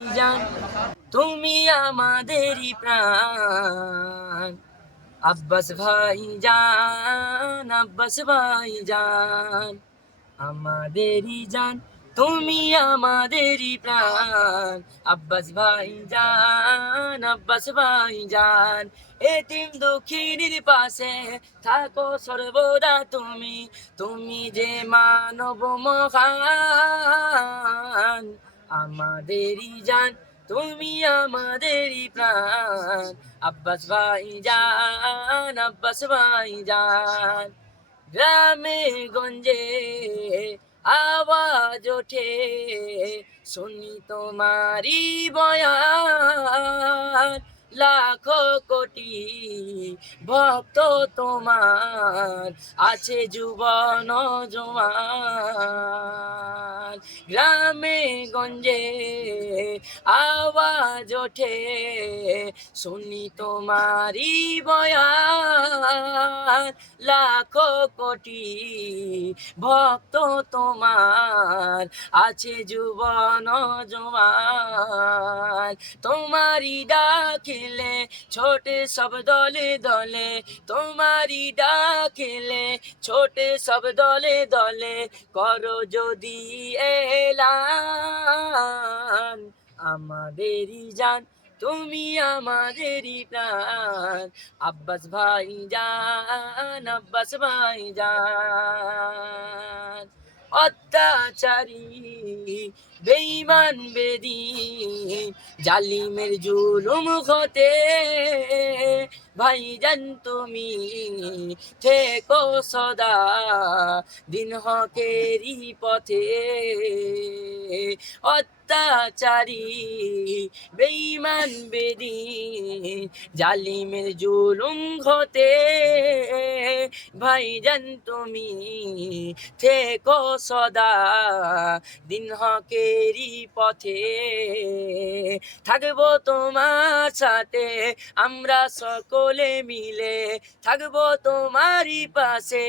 জান তুমি আমাদেরই প্রাণ। আব্বাস ভাই জান, আব্বাস ভাই জান, আমাদেরই জান তুমি আমাদেরই প্রাণ। আব্বাস ভাই জান, আব্বাস ভাই জান, এতিম দুঃখিনীর পাশে থাকো সর্বদা তুমি। তুমি যে মানব মহান, আমাদেরই জান তুমি আমাদেরই প্রাণ। আব্বাস ভাই জান, আব্বাস ভাই জান, গ্রামে গঞ্জে আওয়াজ ওঠে, শুনি তোমারি বয়ান। লাখো কোটি ভক্ত তোমার, আছে যুবন জওয়ান। গ্রামে গঞ্জে আওয়াজ ওঠে, শুনি তোমারি বয়ান। লাখো কোটি ভক্ত তোমার, আছে যুবন জওয়ান। তোমারি ডাকিলে ছোটে সব দলে দলে, তোমারি ডাকিলে ছোটে সব দলে দলে। করো যদি এলান, আমাদেরই জান তুমি আমাদেরই প্রাণ। আব্বাস ভাই জান, আব্বাস ভাই জান, অত্যাচারী বেঈমান বেদীন জালিমের জুলুম হতে, ভাইজান তুমি থেকো সদা দিন হকেরই পথে। অত্যাচারী বেঈমান বেদীন জালিমের জুলুম হতে, ভাইজান তুমি থেকো সদা দিন হকেরই পথে। থাকবো তোমার সাথে আমরা সকলে মিলে, থাকবো তোমারই পাশে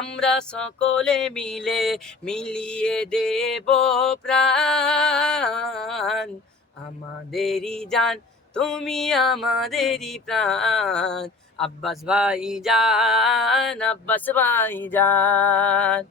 আমরা সকলে মিলে। মিলিয়ে দেব প্রাণ, আমাদেরই জান তুমি আমাদেরই প্রাণ। আব্বাস ভাই জান, আব্বাস ভাই জান।